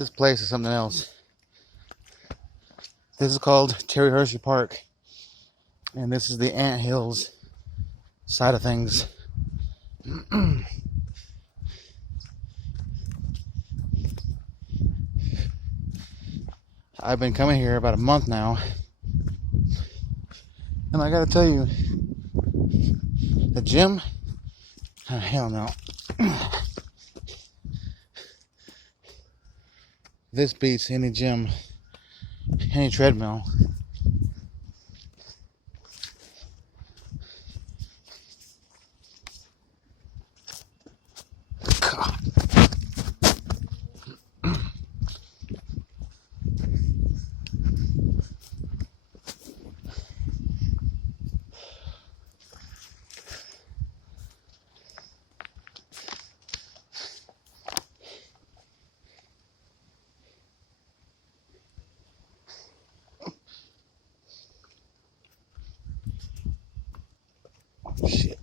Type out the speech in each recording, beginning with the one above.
This place is something else. This is called Terry Hershey Park. And this is the Ant Hills side of things. I've been coming here about a month now. And I gotta tell you, the gym, oh, hell no. This beats any gym, any treadmill. God. Shit.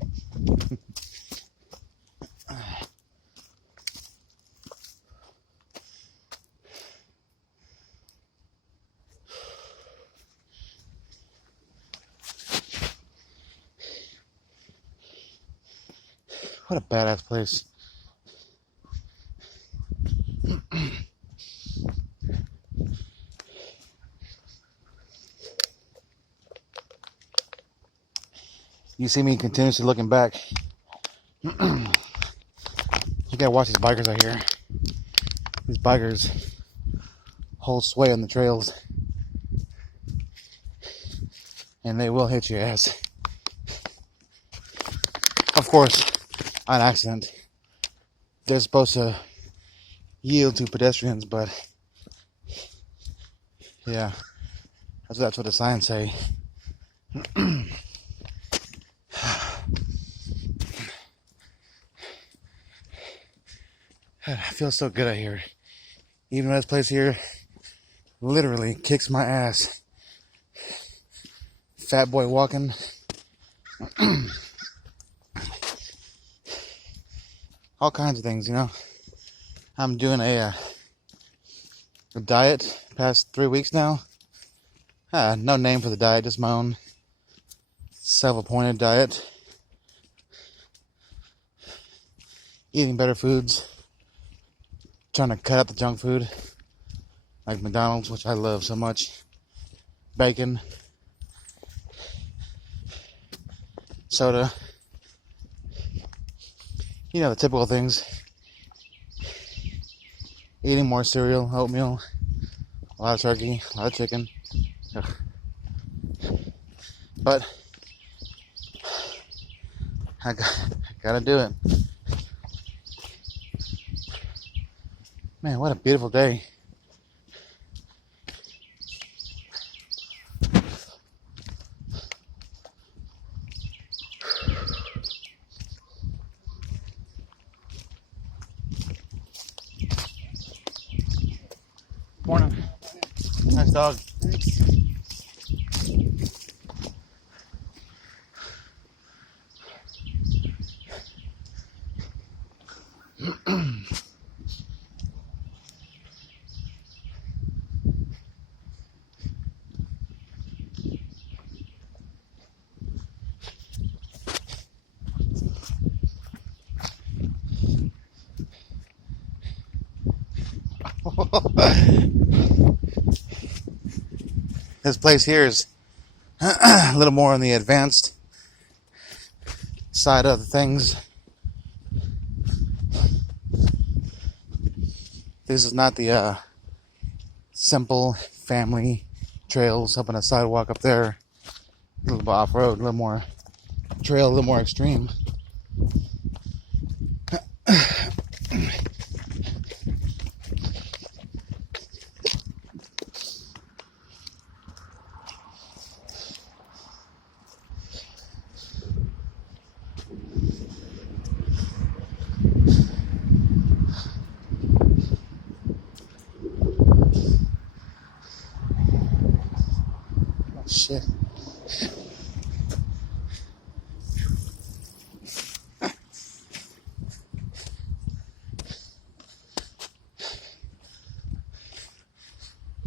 What a badass place. You see me continuously looking back. You gotta watch these bikers out here. These bikers hold sway on the trails. And they will hit your ass. Of course, on accident. They're supposed to yield to pedestrians, but yeah, that's what the signs say. I feel so good out here. Even though this place here literally kicks my ass. Fatboy walking. All kinds of things, you know. I'm doing a diet past 3 weeks now. No name for the diet, just my own self-appointed diet. Eating better foods. Trying to cut out the junk food. Like McDonald's, which I love so much. Bacon. Soda. You know, the typical things. Eating more cereal, oatmeal, a lot of turkey, a lot of chicken. Ugh. But I gotta do it. Man, what a beautiful day. Morning. Nice dog. Thanks. This place here is a little more on the advanced side of the things. This is not the simple family trails up on a sidewalk up there. A little bit off-road, a little more trail, a little more extreme. Shit.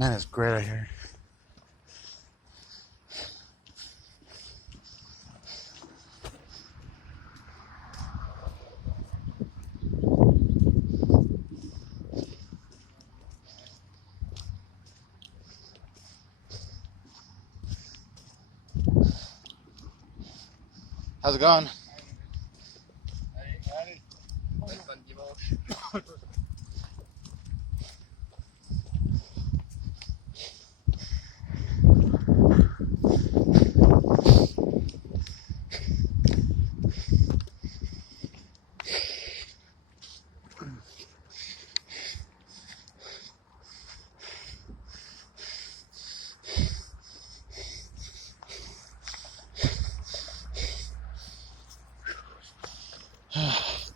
Man, it's great out here. How's it going?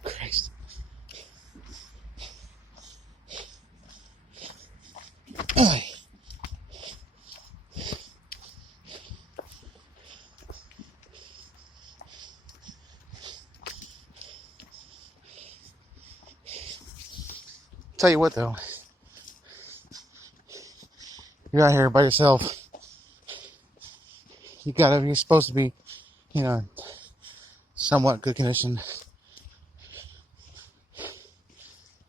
Christ. Oy. Tell you what though, you're out here by yourself. You're supposed to be, somewhat good condition.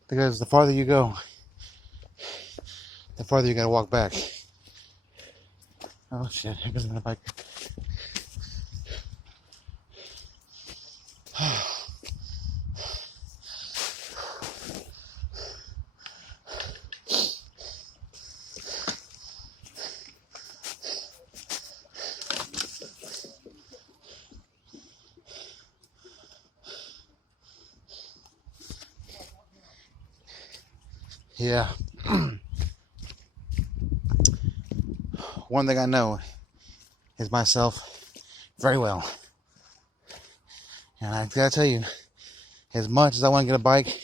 Because the farther you go, the farther you gotta walk back. Oh shit, here goes another bike. Yeah. One thing I know is myself very well. And I gotta tell you, as much as I want to get a bike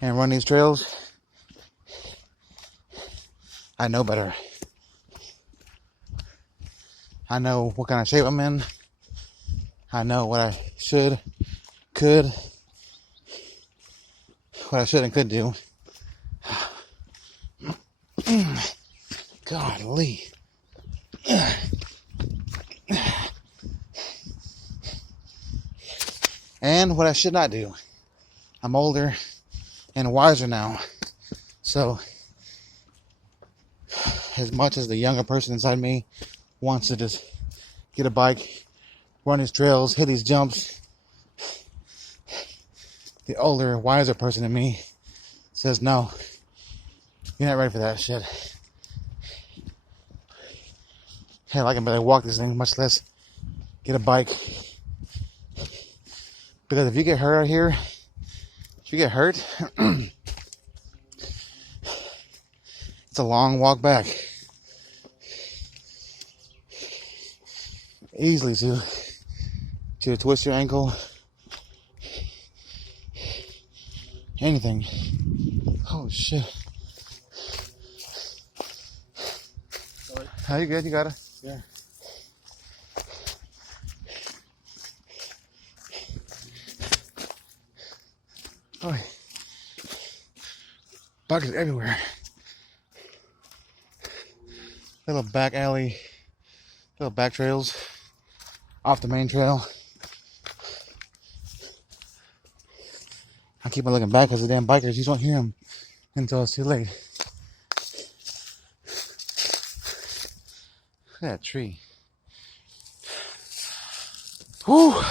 and run these trails, I know better. I know what kind of shape I'm in. I know what I could, what I should and could do. Golly. And what I should not do. I'm older and wiser now. So, as much as the younger person inside me wants to just get a bike, run these trails, hit these jumps, the older, wiser person in me says, no, you're not ready for that shit. Hell, I can barely walk this thing, much less get a bike. Because if you get hurt out here, if you get hurt, it's a long walk back. Easily to twist your ankle. Anything. Oh shit. Sorry. How you good? You got it? Yeah. Oh, bugs everywhere. Little back alley, little back trails off the main trail. I keep on looking back because the damn bikers, you don't hear them until it's too late. Look at that tree. Whew.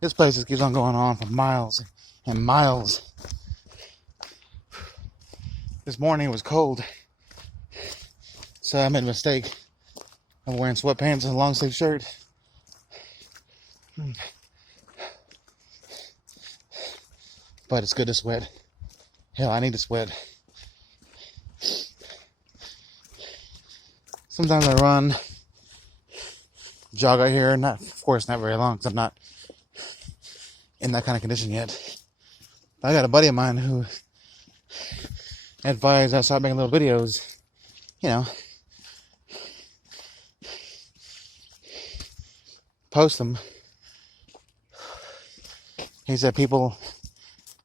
This place just keeps on going on for miles and miles. This morning it was cold, so I made a mistake. I'm wearing sweatpants and a long sleeve shirt. But it's good to sweat. Hell, I need to sweat. Sometimes I run, jog out here. Of course, not very long because I'm not in that kind of condition yet. But I got a buddy of mine who advised I start making little videos, post them. He said people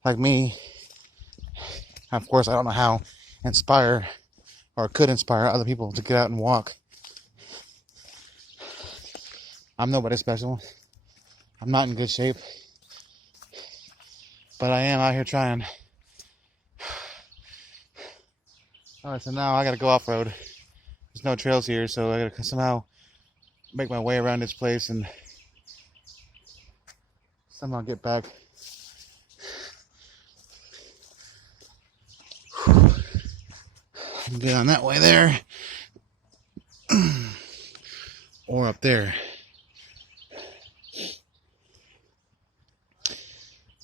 like me, of course, I don't know how, inspire or could inspire other people to get out and walk. I'm nobody special. I'm not in good shape, but I am out here trying. Alright, so now I gotta go off-road. There's no trails here, so I gotta somehow make my way around this place and somehow get back. Get on that way there. Or up there.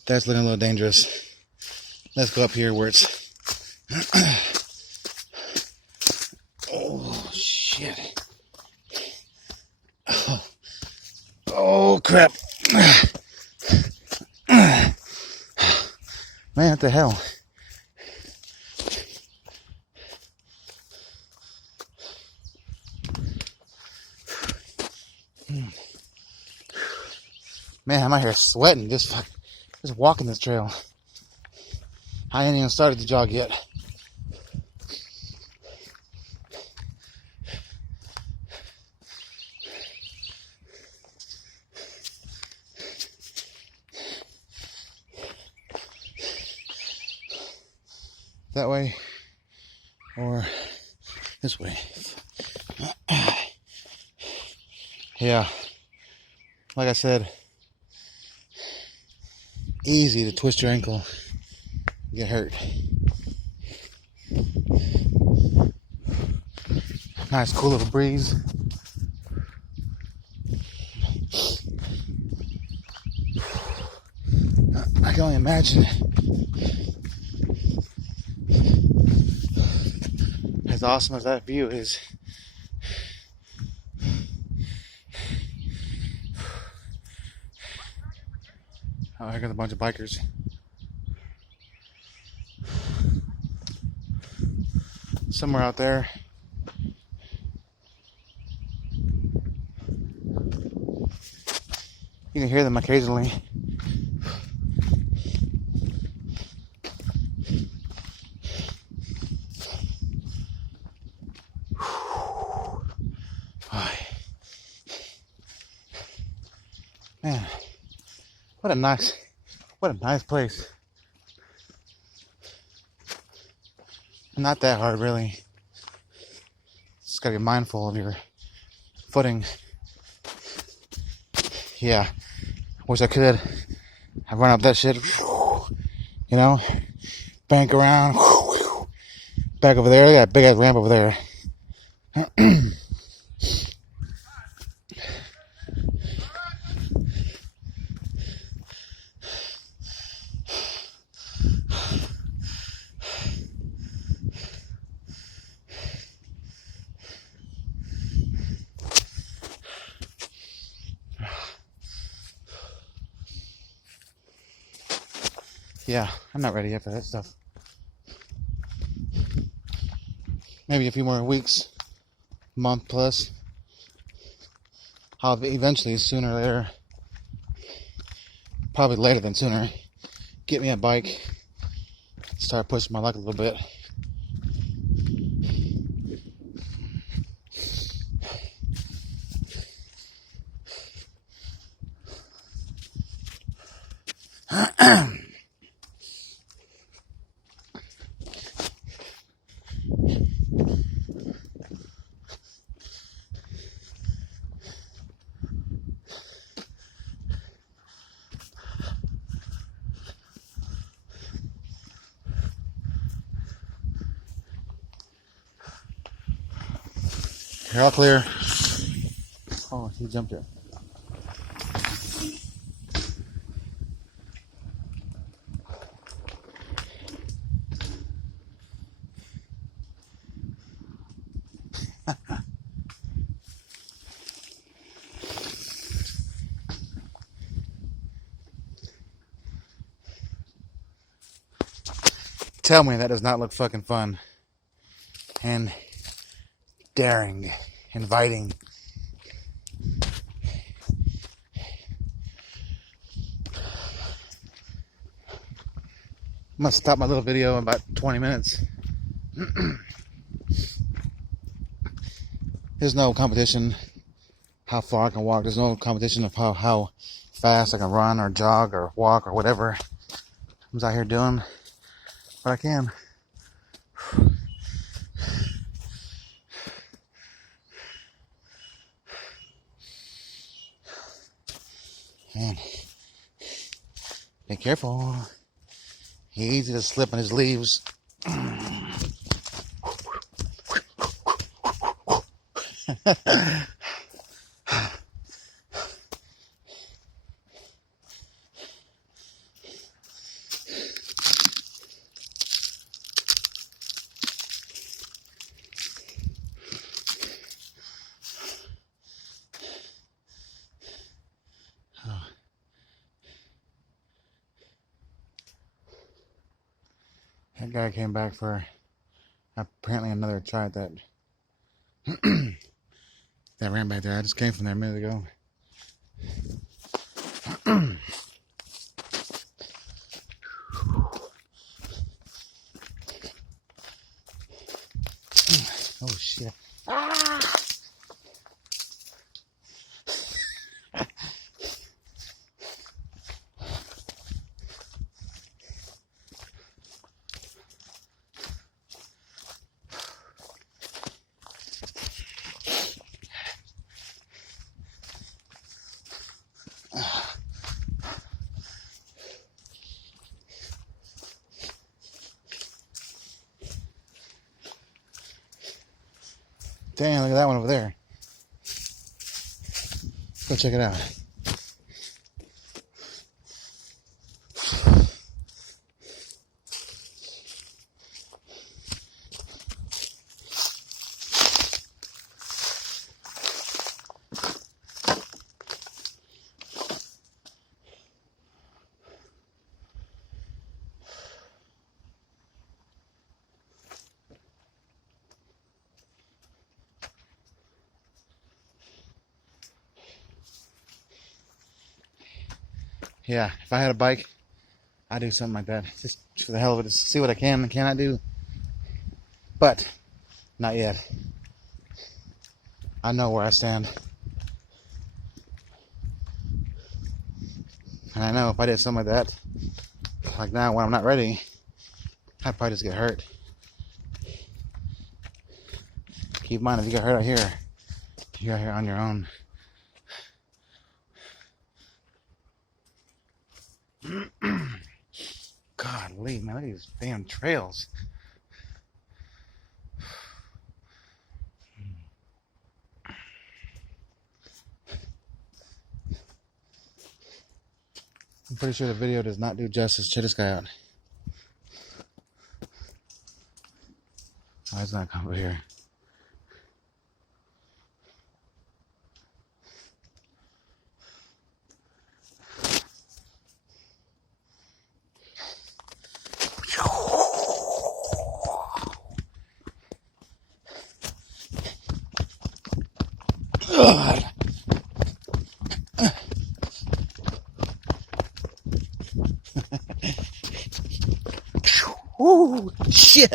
That's looking a little dangerous. Let's go up here where it's... Oh, shit. Oh, crap. Man, what the hell? Man, I'm out here sweating just walking this trail. I ain't even started to jog yet. That way or this way. Yeah, like I said, easy to twist your ankle and get hurt. Nice cool little breeze. I can only imagine as awesome as that view is. Oh, here comes a bunch of bikers. Somewhere out there. You can hear them occasionally. Man, what a nice place. Not that hard, really. Just gotta be mindful of your footing. Yeah, wish I could. I run up that shit, you know, bank around, back over there. I got a big ass ramp over there. Yeah, I'm not ready yet for that stuff. Maybe a few more weeks, month plus. I'll eventually, sooner or later, probably later than sooner, get me a bike, start pushing my luck a little bit. You're all clear. Oh, he jumped here. Tell me that does not look fucking fun. And daring, inviting. Must stop my little video in about 20 minutes. There's no competition how far I can walk. There's no competition of how fast I can run or jog or walk or whatever I'm out here doing. But I can. Man, be careful. Easy to slip on his leaves. That guy came back for apparently another tribe that that ran back there. I just came from there a minute ago. Oh shit. Ah! Damn, look at that one over there. Go check it out. Yeah, if I had a bike, I'd do something like that. Just for the hell of it, just see what I can and cannot do. But, not yet. I know where I stand. And I know if I did something like that, like now when I'm not ready, I'd probably just get hurt. Keep in mind, if you get hurt out here, you're out here on your own. Golly, man, look at these damn trails. I'm pretty sure the video does not do justice. Check this guy out. Oh, he's not coming over here. God. Ooh, shit.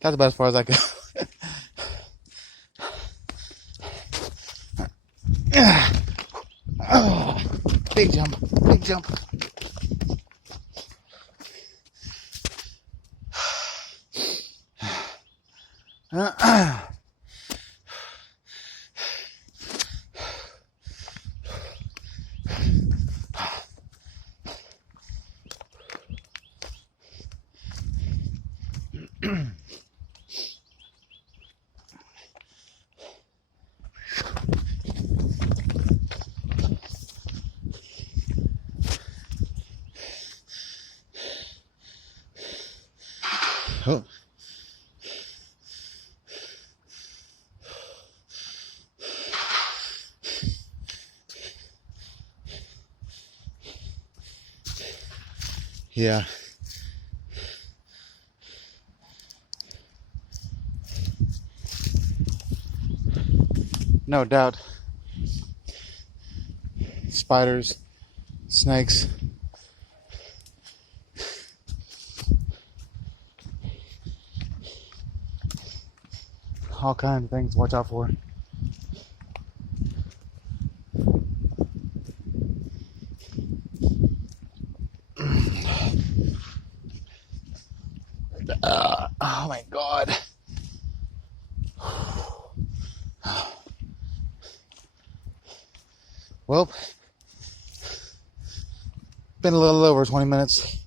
That's about as far as I go. Oh, big jump, big jump. Oh. Yeah. No doubt. Spiders snakes. All kinds of things to watch out for. Oh my God. Well, been a little over 20 minutes.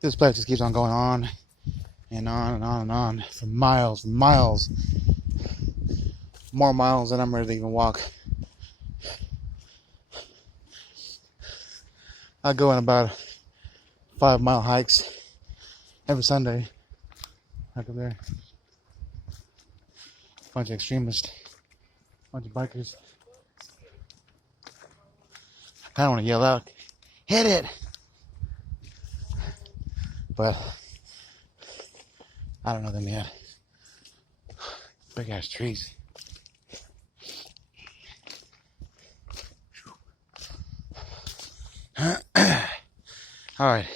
This place just keeps on going on and on and on and on for miles and miles. More miles than I'm ready to even walk. I go on about 5-mile hikes every Sunday. Like up there. Bunch of extremists. Bunch of bikers. I kind of want to yell out, hit it! But I don't know them yet. Big ass trees. Alright.